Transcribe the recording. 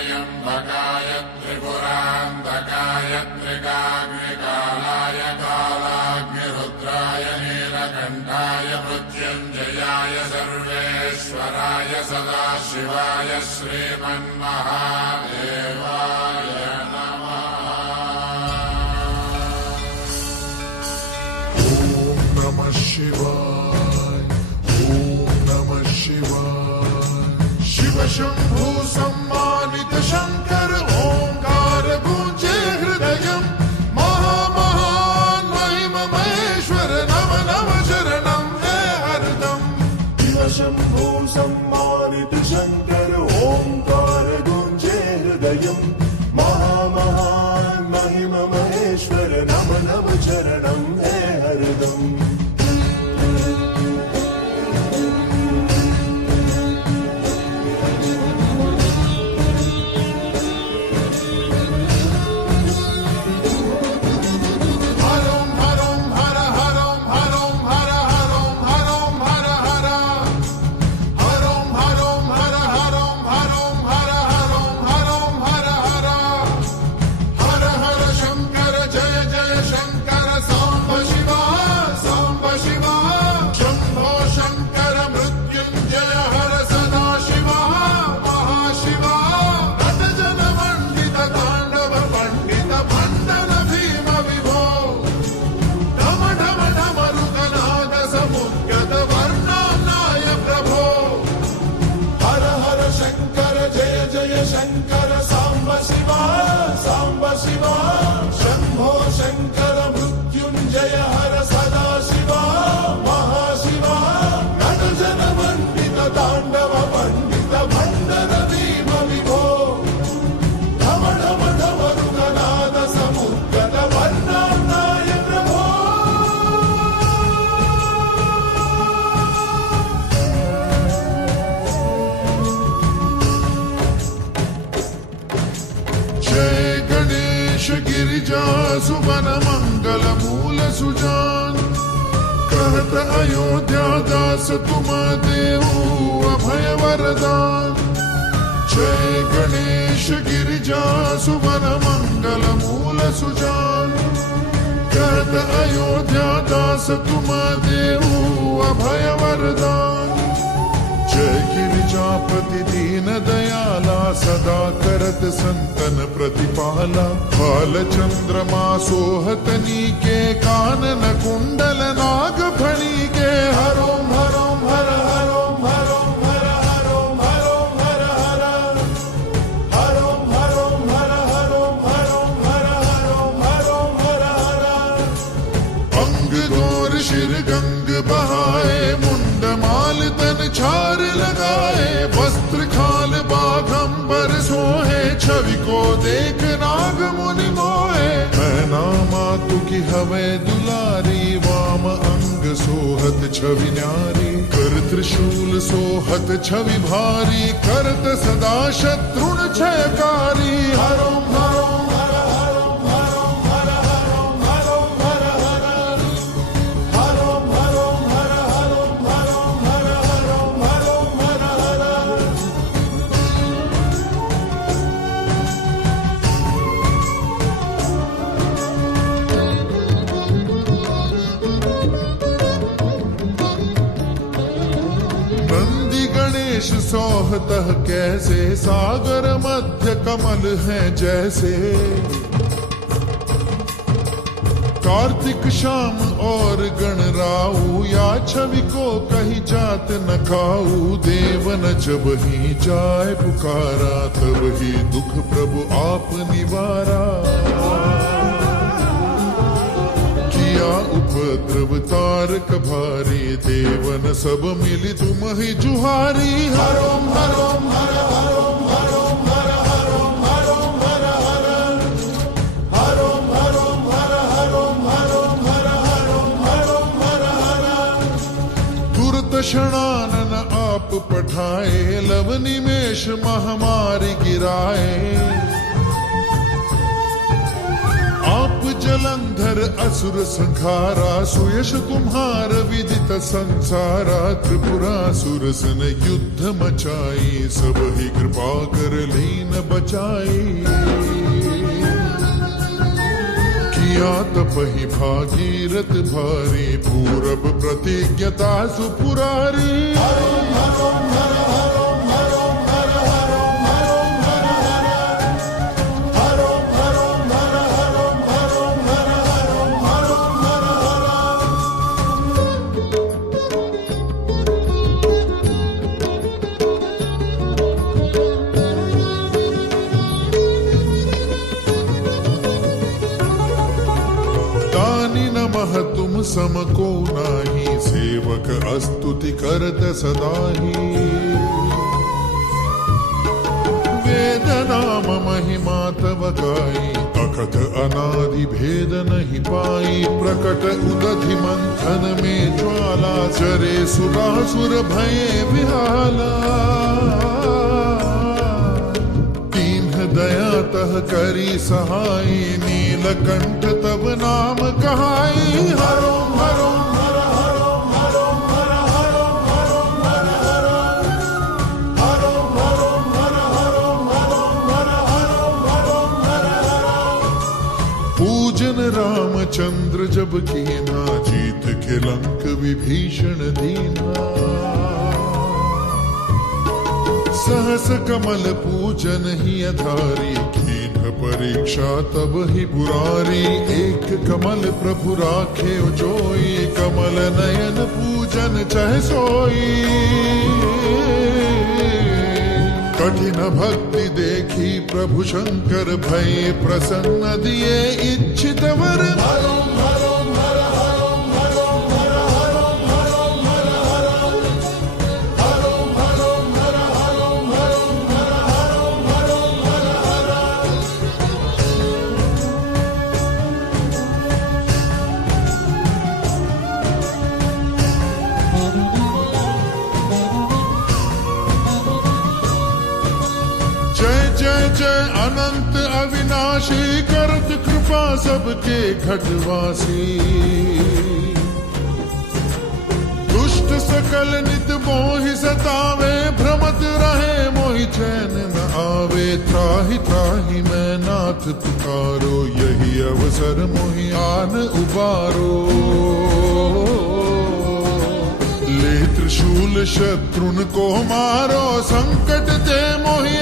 त्र्यम्बकाय त्रिपुरान्तकाय त्रिकाग्निकालाय कालाग्निरुद्राय नीलकण्ठाय मृत्युञ्जयाय सर्वेश्वराय सदाशिवाय श्रीमन्महादेवाय नमः। ॐ नमः शिवाय, ॐ नमः शिवाय। शिव शंभु सम्मानित शंकर ओंकार गूंजे हृदयम्। महामहान महिम महेश्वर नव नव शरणं हे हरदम्। शिव शंभु सम्मानित शंकर ओंकार गूंजे हृदयम्। महामहान महिम महेश्वर नव नव शरणं हे हरदम्। शंकर सांब शिवा सांब शिवा शंभो शंकर मृत्युंजय हर सदा शिवा महाशिवा नट जन वंदित तांडव पंडित भंडर भीम विभो ढम ढम ढम रुगनाद समुद्गत वर्णानाय प्रभो। जय गणेश गिरिजा सुवन मंगल मूल सुजान। कहत अयोध्या दास तुम देहु अभय वरदान। जय गणेश गिरिजा सुवन मंगल मूल सुजान। कहत अयोध्या दास तुम देहु अभय वरदान। जय गिरिजापति दीन दयाला सदा करत संतन प्रतिपाला। बाल चंद्रमा सोहतनी के कानन कुंडल नाग फणी के। हरोम हरोम हर हरोम हरोम हर हरोम हरोम हर हर हरोम हरोम हर हरोम हरोम हर हरोम हरोम हर हर। अंग गौर शिर गंग बहाए मुंड माल तन छार लगाए। वस्त्र खाल बाघंबर सोहे छवि को देख नाग मुनि मोहे। मैना मातु की हवे दुलारी वाम अंग सोहत छवि न्यारी। कर त्रिशूल सोहत छवि भारी करत सदा शत्रुन छयकारी। हरोम हरोम हर हरोम हरोम हर हरोम हरोम हर हर हरोम हरोम हर हरोम हरोम हर हरोम हरोम हर हर। नंदी गणेश सोहतः कैसे सागर मध्य कमल है जैसे। कार्तिक शाम और गणराऊ या छवि को कही जात न खाऊ। देवन जब ही जाए पुकारा तब ही दुख प्रभु आप निवारा। किया उपद्रव तारक भारी देवन सब मिली तुम ही जुहारी। हरोम हरोम हर हरोम हरोम हर हरोम हरोम हर हर हरोम हरोम हर हरोम हरोम हर हरोम हरोम हर हर। दुर्दशनानन आप पठाए लव निमेष महामारी गिराए। आप जलंधर असुर संहारा सुयश तुम्हार विदित संसारा। त्रिपुरासुर सन युद्ध मचाई सब ही कृपा कर लीन बचाई किया तपहि भागीरथ भारी पूरब प्रतिज्ञता सुपुरारी तुम समको नाही सेवक स्तुति करत सदाही वेद नाम महिमा तव गाई अकथ अनादि भेद नहीं पाई प्रकट उदधि मंथन में ज्वाला चरे सुरासुर भये विहाला दया तह करी सहाय नीलकंठ तब नाम कहाई हरो हरो हर हरो हरो हर हरो हरो हर हरो हरो हरो हर हरो हरो हर हरो हरो हर हरो पूजन रामचंद्र जब कीना जीत के लंक विभीषण दीना सहस कमल पूजन ही अधारी कीन परीक्षा तब ही बुरारी एक कमल प्रभु राखे जोई कमल नयन पूजन चह सोई कठिन भक्ति देखी प्रभु शंकर भय प्रसन्न दिए इच्छित वर हरो हरो हर हरो हरो हर हरो हरो हर हरो हरो हरो जय अनंत अविनाशी करत कृपा सबके घटवासी दुष्ट सकल नित मोहि सतावे भ्रमत रहे मोहि चैन न आवे त्राहि त्राहि मैं नाथ पुकारो यही अवसर मोहि आन उबारो ले त्रिशूल शत्रुन को मारो संकट ते मोहि